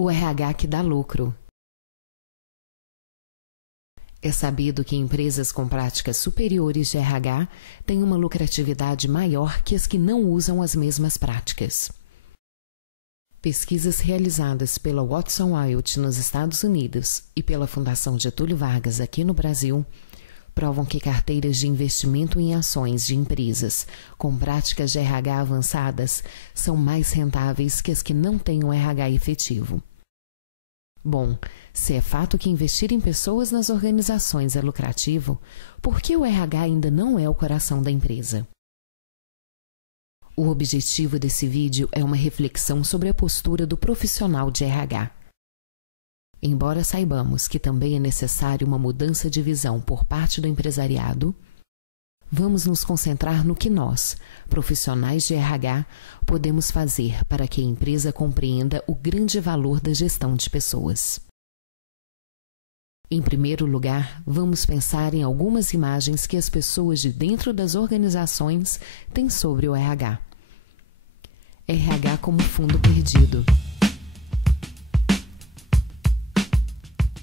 O RH que dá lucro. É sabido que empresas com práticas superiores de RH têm uma lucratividade maior que as que não usam as mesmas práticas. Pesquisas realizadas pela Watson Wyatt nos Estados Unidos e pela Fundação Getúlio Vargas aqui no Brasil provam que carteiras de investimento em ações de empresas com práticas de RH avançadas são mais rentáveis que as que não têm um RH efetivo. Bom, se é fato que investir em pessoas nas organizações é lucrativo, por que o RH ainda não é o coração da empresa? O objetivo desse vídeo é uma reflexão sobre a postura do profissional de RH. Embora saibamos que também é necessária uma mudança de visão por parte do empresariado, vamos nos concentrar no que nós, profissionais de RH, podemos fazer para que a empresa compreenda o grande valor da gestão de pessoas. Em primeiro lugar, vamos pensar em algumas imagens que as pessoas de dentro das organizações têm sobre o RH. RH como fundo perdido.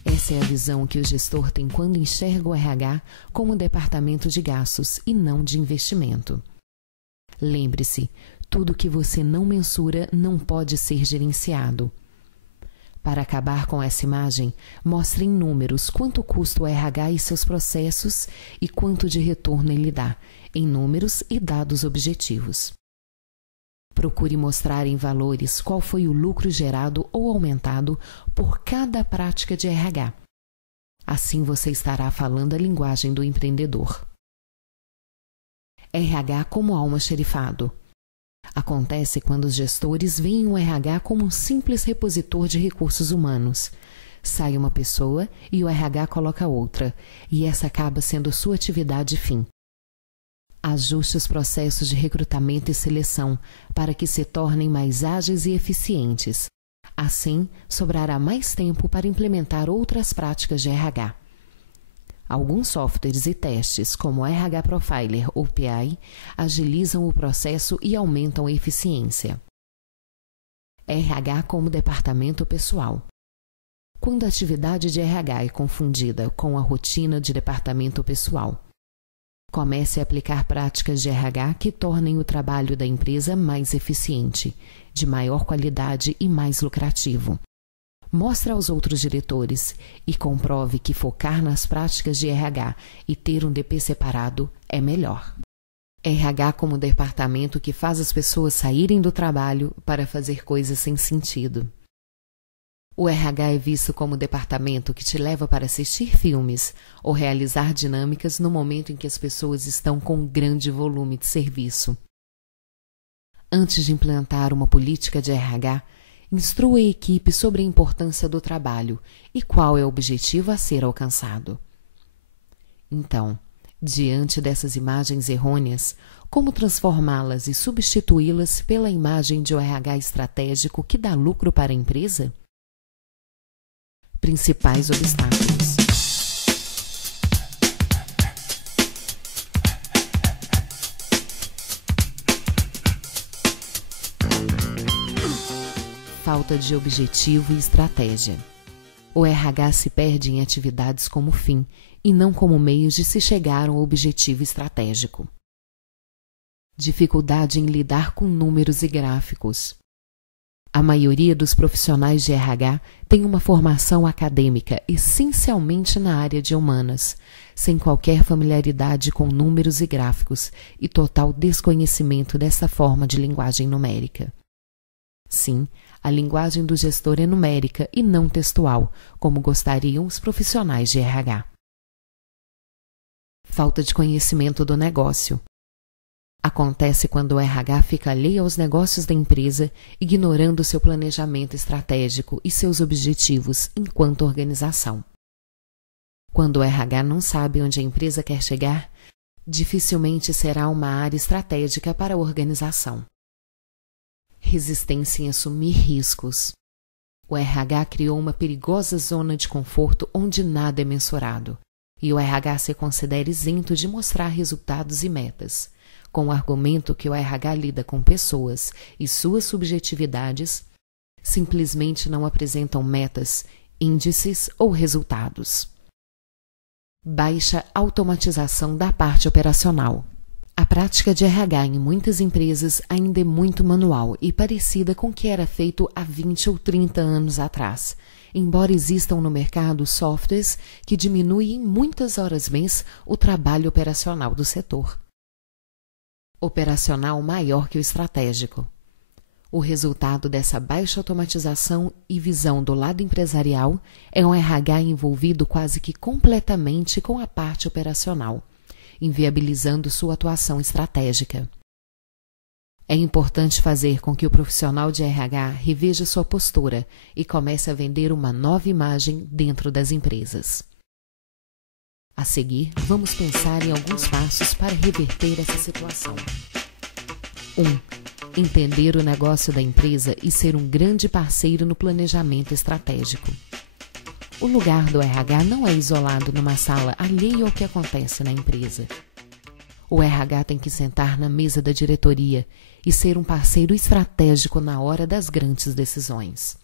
Essa é a visão que o gestor tem quando enxerga o RH como um departamento de gastos e não de investimento. Lembre-se, tudo que você não mensura não pode ser gerenciado. Para acabar com essa imagem, mostre em números quanto custa o RH e seus processos e quanto de retorno ele dá, em números e dados objetivos. Procure mostrar em valores qual foi o lucro gerado ou aumentado por cada prática de RH. Assim você estará falando a linguagem do empreendedor. RH como almoxarifado. Acontece quando os gestores veem o RH como um simples repositor de recursos humanos. Sai uma pessoa e o RH coloca outra, e essa acaba sendo sua atividade fim. Ajuste os processos de recrutamento e seleção para que se tornem mais ágeis e eficientes. Assim, sobrará mais tempo para implementar outras práticas de RH. Alguns softwares e testes, como o RH Profiler ou PI, agilizam o processo e aumentam a eficiência. RH como departamento pessoal. Quando a atividade de RH é confundida com a rotina de departamento pessoal, comece a aplicar práticas de RH que tornem o trabalho da empresa mais eficiente, de maior qualidade e mais lucrativo. Mostre aos outros diretores e comprove que focar nas práticas de RH e ter um DP separado é melhor. RH como departamento que faz as pessoas saírem do trabalho para fazer coisas sem sentido. O RH é visto como departamento que te leva para assistir filmes ou realizar dinâmicas no momento em que as pessoas estão com grande volume de serviço. Antes de implantar uma política de RH, instrua a equipe sobre a importância do trabalho e qual é o objetivo a ser alcançado. Então, diante dessas imagens errôneas, como transformá-las e substituí-las pela imagem de um RH estratégico que dá lucro para a empresa? Principais obstáculos. Falta de objetivo e estratégia. O RH se perde em atividades como fim e não como meios de se chegar a um objetivo estratégico. Dificuldade em lidar com números e gráficos. A maioria dos profissionais de RH tem uma formação acadêmica essencialmente na área de humanas, sem qualquer familiaridade com números e gráficos e total desconhecimento dessa forma de linguagem numérica. Sim, a linguagem do gestor é numérica e não textual, como gostariam os profissionais de RH. Falta de conhecimento do negócio. Acontece quando o RH fica alheio aos negócios da empresa, ignorando seu planejamento estratégico e seus objetivos enquanto organização. Quando o RH não sabe onde a empresa quer chegar, dificilmente será uma área estratégica para a organização. Resistência em assumir riscos. O RH criou uma perigosa zona de conforto onde nada é mensurado, e o RH se considera isento de mostrar resultados e metas, com o argumento que o RH lida com pessoas e suas subjetividades, simplesmente não apresentam metas, índices ou resultados. Baixa automatização da parte operacional. A prática de RH em muitas empresas ainda é muito manual e parecida com o que era feito há 20 ou 30 anos atrás, embora existam no mercado softwares que diminuem muitas horas mês o trabalho operacional do setor. Operacional maior que o estratégico. O resultado dessa baixa automatização e visão do lado empresarial é um RH envolvido quase que completamente com a parte operacional, inviabilizando sua atuação estratégica. É importante fazer com que o profissional de RH reveja sua postura e comece a vender uma nova imagem dentro das empresas. A seguir, vamos pensar em alguns passos para reverter essa situação. 1. Entender o negócio da empresa e ser um grande parceiro no planejamento estratégico. O lugar do RH não é isolado numa sala alheia ao que acontece na empresa. O RH tem que sentar na mesa da diretoria e ser um parceiro estratégico na hora das grandes decisões.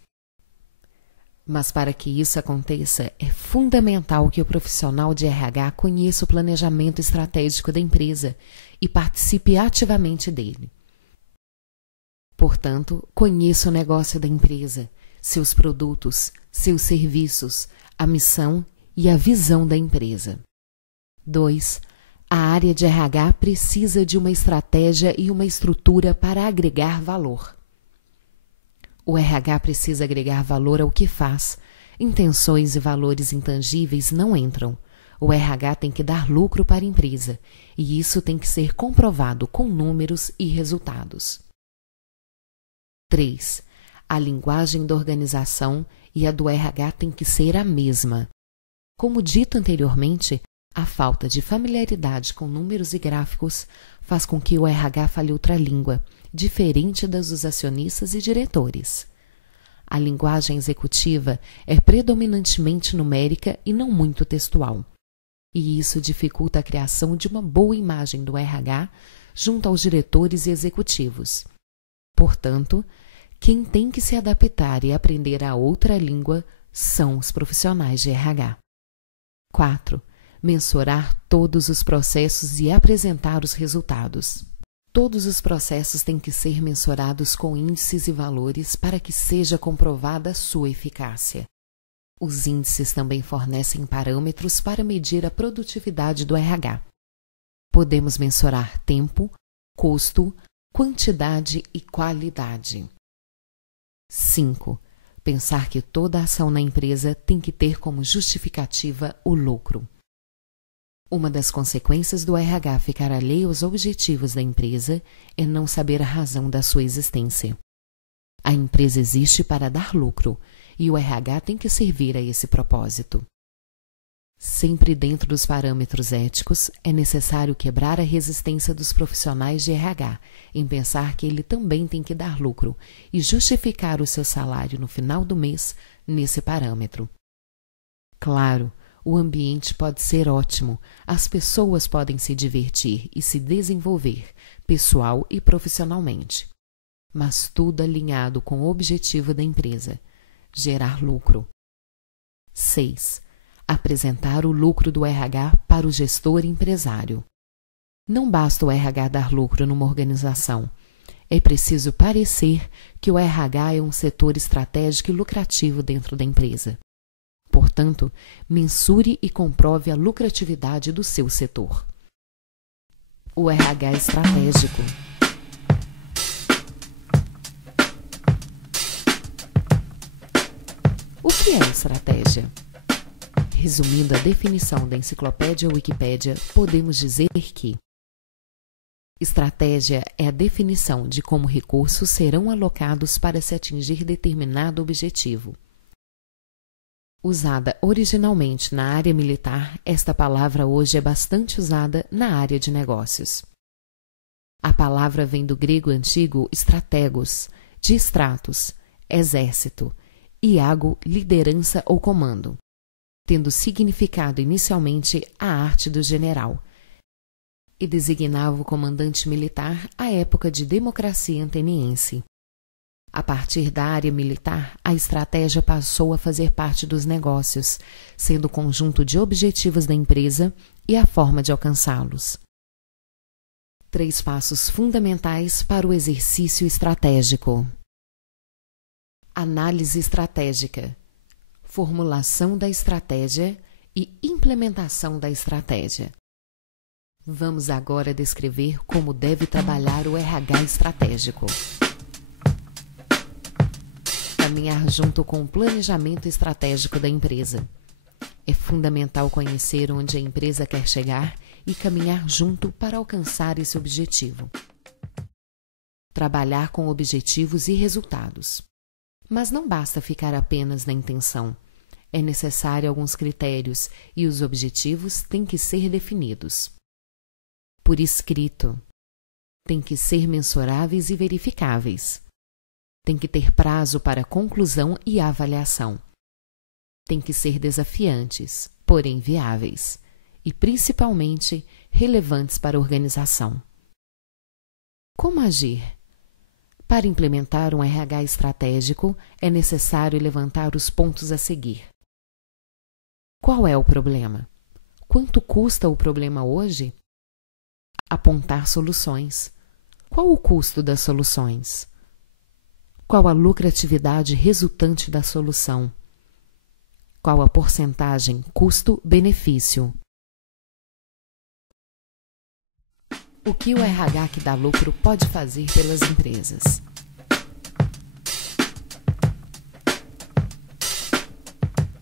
Mas para que isso aconteça, é fundamental que o profissional de RH conheça o planejamento estratégico da empresa e participe ativamente dele. Portanto, conheça o negócio da empresa, seus produtos, seus serviços, a missão e a visão da empresa. 2. A área de RH precisa de uma estratégia e uma estrutura para agregar valor. O RH precisa agregar valor ao que faz. Intenções e valores intangíveis não entram. O RH tem que dar lucro para a empresa, e isso tem que ser comprovado com números e resultados. 3. A linguagem da organização e a do RH tem que ser a mesma. Como dito anteriormente, a falta de familiaridade com números e gráficos faz com que o RH fale outra língua, diferente das dos acionistas e diretores. A linguagem executiva é predominantemente numérica e não muito textual. E isso dificulta a criação de uma boa imagem do RH junto aos diretores e executivos. Portanto, quem tem que se adaptar e aprender a outra língua são os profissionais de RH. 4. Mensurar todos os processos e apresentar os resultados. Todos os processos têm que ser mensurados com índices e valores para que seja comprovada a sua eficácia. Os índices também fornecem parâmetros para medir a produtividade do RH. Podemos mensurar tempo, custo, quantidade e qualidade. 5. Pensar que toda ação na empresa tem que ter como justificativa o lucro. Uma das consequências do RH ficar alheio aos objetivos da empresa é não saber a razão da sua existência. A empresa existe para dar lucro e o RH tem que servir a esse propósito. Sempre dentro dos parâmetros éticos, é necessário quebrar a resistência dos profissionais de RH em pensar que ele também tem que dar lucro e justificar o seu salário no final do mês nesse parâmetro. Claro, o ambiente pode ser ótimo, as pessoas podem se divertir e se desenvolver, pessoal e profissionalmente. Mas tudo alinhado com o objetivo da empresa, gerar lucro. 6. Apresentar o lucro do RH para o gestor empresário. Não basta o RH dar lucro numa organização. É preciso parecer que o RH é um setor estratégico e lucrativo dentro da empresa. Portanto, mensure e comprove a lucratividade do seu setor. O RH estratégico. O que é estratégia? Resumindo a definição da enciclopédia Wikipédia, podemos dizer que estratégia é a definição de como recursos serão alocados para se atingir determinado objetivo. Usada originalmente na área militar, esta palavra hoje é bastante usada na área de negócios. A palavra vem do grego antigo strategos, de stratos, exército, iago, liderança ou comando, tendo significado inicialmente a arte do general, e designava o comandante militar à época de democracia ateniense. A partir da área militar, a estratégia passou a fazer parte dos negócios, sendo o conjunto de objetivos da empresa e a forma de alcançá-los. 3 passos fundamentais para o exercício estratégico. Análise estratégica, formulação da estratégia e implementação da estratégia. Vamos agora descrever como deve trabalhar o RH estratégico. Caminhar junto com o planejamento estratégico da empresa. É fundamental conhecer onde a empresa quer chegar e caminhar junto para alcançar esse objetivo. Trabalhar com objetivos e resultados. Mas não basta ficar apenas na intenção. É necessário alguns critérios e os objetivos têm que ser definidos. Por escrito. Têm que ser mensuráveis e verificáveis. Tem que ter prazo para conclusão e avaliação. Tem que ser desafiantes, porém viáveis. E, principalmente, relevantes para a organização. Como agir? Para implementar um RH estratégico, é necessário levantar os pontos a seguir. Qual é o problema? Quanto custa o problema hoje? Apontar soluções. Qual o custo das soluções? Qual a lucratividade resultante da solução? Qual a porcentagem custo-benefício? O que o RH que dá lucro pode fazer pelas empresas?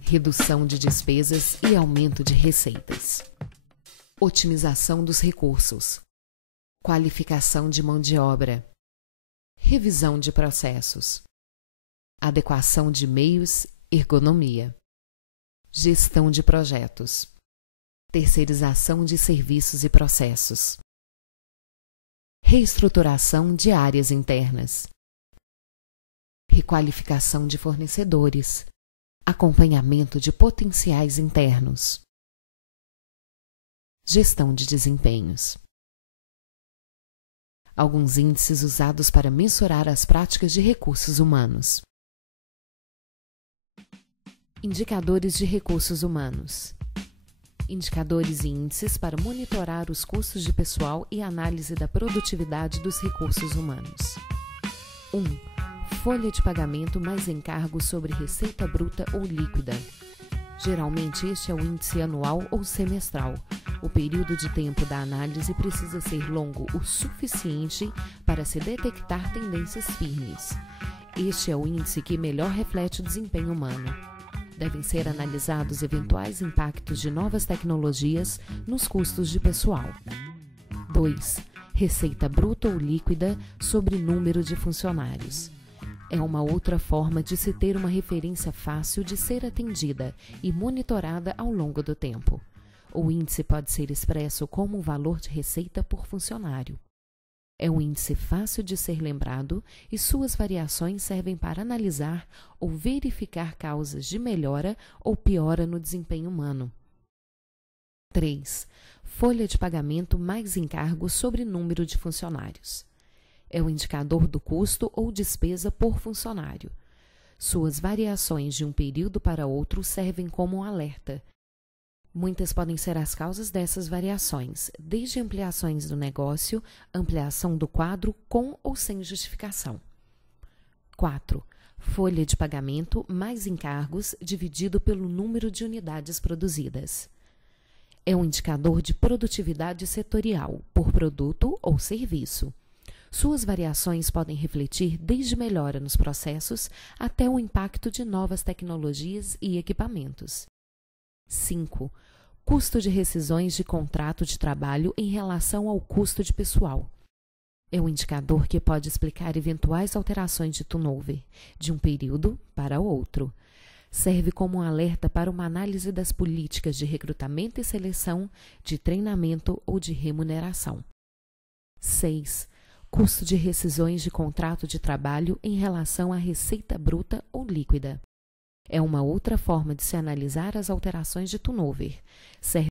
Redução de despesas e aumento de receitas. Otimização dos recursos. Qualificação de mão de obra. Revisão de processos. Adequação de meios, ergonomia. Gestão de projetos. Terceirização de serviços e processos. Reestruturação de áreas internas. Requalificação de fornecedores. Acompanhamento de potenciais internos. Gestão de desempenhos. Alguns índices usados para mensurar as práticas de recursos humanos. Indicadores de recursos humanos. Indicadores e índices para monitorar os custos de pessoal e análise da produtividade dos recursos humanos. 1. Folha de pagamento mais encargos sobre receita bruta ou líquida. Geralmente este é o índice anual ou semestral. O período de tempo da análise precisa ser longo o suficiente para se detectar tendências firmes. Este é o índice que melhor reflete o desempenho humano. Devem ser analisados eventuais impactos de novas tecnologias nos custos de pessoal. 2. Receita bruta ou líquida sobre número de funcionários. É uma outra forma de se ter uma referência fácil de ser atendida e monitorada ao longo do tempo. O índice pode ser expresso como um valor de receita por funcionário. É um índice fácil de ser lembrado e suas variações servem para analisar ou verificar causas de melhora ou piora no desempenho humano. 3. Folha de pagamento mais encargos sobre número de funcionários. É o indicador do custo ou despesa por funcionário. Suas variações de um período para outro servem como um alerta. Muitas podem ser as causas dessas variações, desde ampliações do negócio, ampliação do quadro com ou sem justificação. 4. Folha de pagamento mais encargos dividido pelo número de unidades produzidas. É um indicador de produtividade setorial, por produto ou serviço. Suas variações podem refletir desde melhora nos processos até o impacto de novas tecnologias e equipamentos. 5. Custo de rescisões de contrato de trabalho em relação ao custo de pessoal. É um indicador que pode explicar eventuais alterações de turnover, de um período para outro. Serve como um alerta para uma análise das políticas de recrutamento e seleção, de treinamento ou de remuneração. 6. Custo de rescisões de contrato de trabalho em relação à receita bruta ou líquida. É uma outra forma de se analisar as alterações de turnover. Serve